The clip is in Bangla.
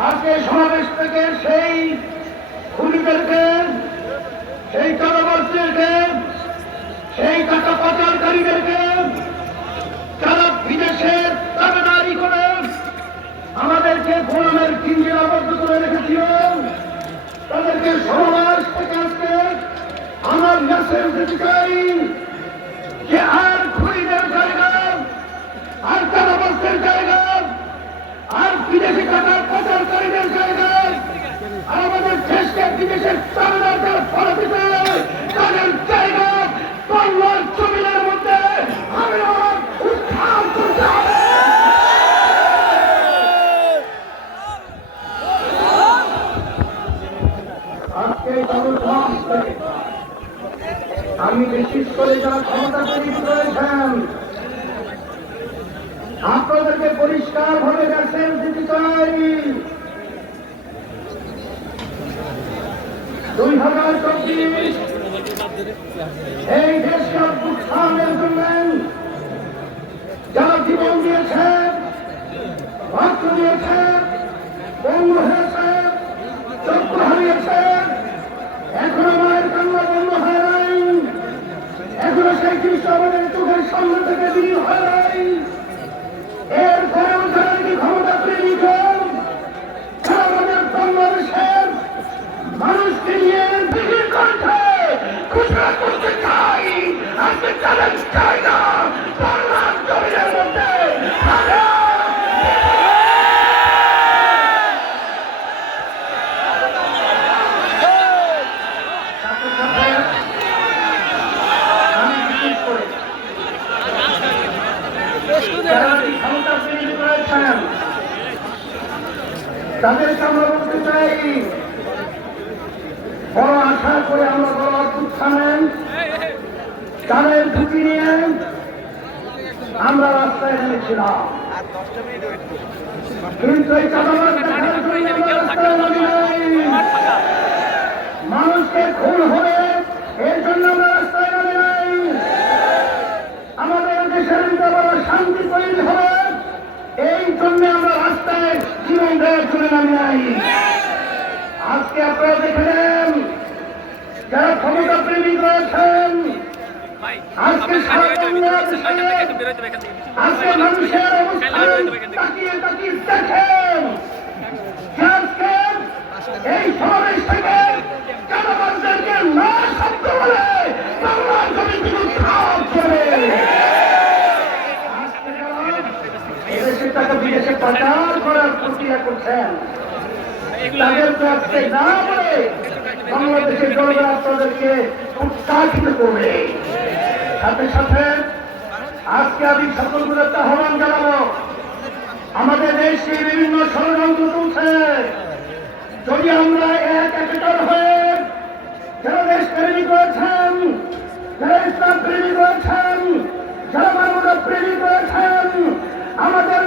আজকে সমাবেশ থেকে সেই খুনিদেরকে, সেই চাঁদাবাজদেরকে, সেই টাকা পাচারকারীদেরকে যারা বিদেশের দাবেদারি করে আমাদেরকে গোলামের কিঞ্জির আবদ্ধ করে রেখেছিল, তাদেরকে সমাবেশ থেকে আজকে আমার মেসেজ দিতে চাই যে আর খুনিদের জায়গা, আর চাঁদাবাজদের জায়গা, আর বিদেশি টাকা পাচারকারীদের জায়গায় আমাদের দেশকে বিদেশের চাঁদাবাজদের ফলে দিতে তাদের জায়গা বাংলার জমিনের মধ্যে আমার উত্থান করতে হবে। আজকে আমি বিশেষ করে যারা ক্ষমতা তৈরি করেছেন আপনাদেরকে পরিষ্কার ভাবে মেসেজ দিতে চাই, 2024 এই দেশকে উত্থানের জন্য যারা জীবন দিয়েছে, রক্ত দিয়েছে, বন্ধু হয়েছে, চক্র হারিয়েছে, এখনো মায়ের কান্না বন্ধ হয় নাই, এখনো সেই দৃশ্য আমাদের চোখের সামনে থেকে বিলীন হয় নাই। এরপরেও যারা কি ক্ষমতা প্রেমিক তারা আমাদের বাংলাদেশের মানুষকে নিয়ে বিক্রি করছে, ঘোষণা করতে চাই, আজকে চ্যালেঞ্জ চাই না বাংলার জমিনের মধ্যে আমি বিশেষ করে ক্ষমতা তৈরি করেছেন তাদেরকে আমরা বলতে চাই, বড় আশা করে আমরা বড় উত্থানে তাদের ঝুঁকি নিয়ে আমরা রাস্তায় নেমেছিলাম, কিন্তু এই চাঁদাবাজ দেখার জন্য আমরা রাস্তায় নামি নাই। মানুষকে খুন হবে এর জন্য আমরা রাস্তায় নামি নাই। আমাদের দেশের ভিতরে শান্তি তৈরি হবে এই জন্য আমরা রাস্তায় জীবন দেওয়ার জন্য নামি নাই। আজকে আপনারা দেখলেন যারা ক্ষমতা প্রেমিক রয়েছেন, আজকে আজকে মানুষের অবস্থান তাকিয়ে তাকিয়ে দেখেন আজকে এই সমাবেশ থেকে চাঁদাবাজদেরকে না শব্দ বলে বাংলার জমি উত্থান করে এদেশের টাকা বিদেশে পাচার করার প্রক্রিয়া করছেন, তাদেরকে আজকে না বলে বাংলাদেশের জনগণ আপনাদেরকে উৎসাহিত করবে। সাথে সাথে আজকে আমি সকলগুলোতে আহ্বান জানাবো, আমাদের দেশে বিভিন্ন ষড়যন্ত্র চলছে, যদি আমরা একতার হয়ে যারা দেশ প্রেমিক রয়েছেন, যারা ইসলাম প্রেমিক রয়েছেন, যারা মানবতা প্রেমিক রয়েছেন, আমাদের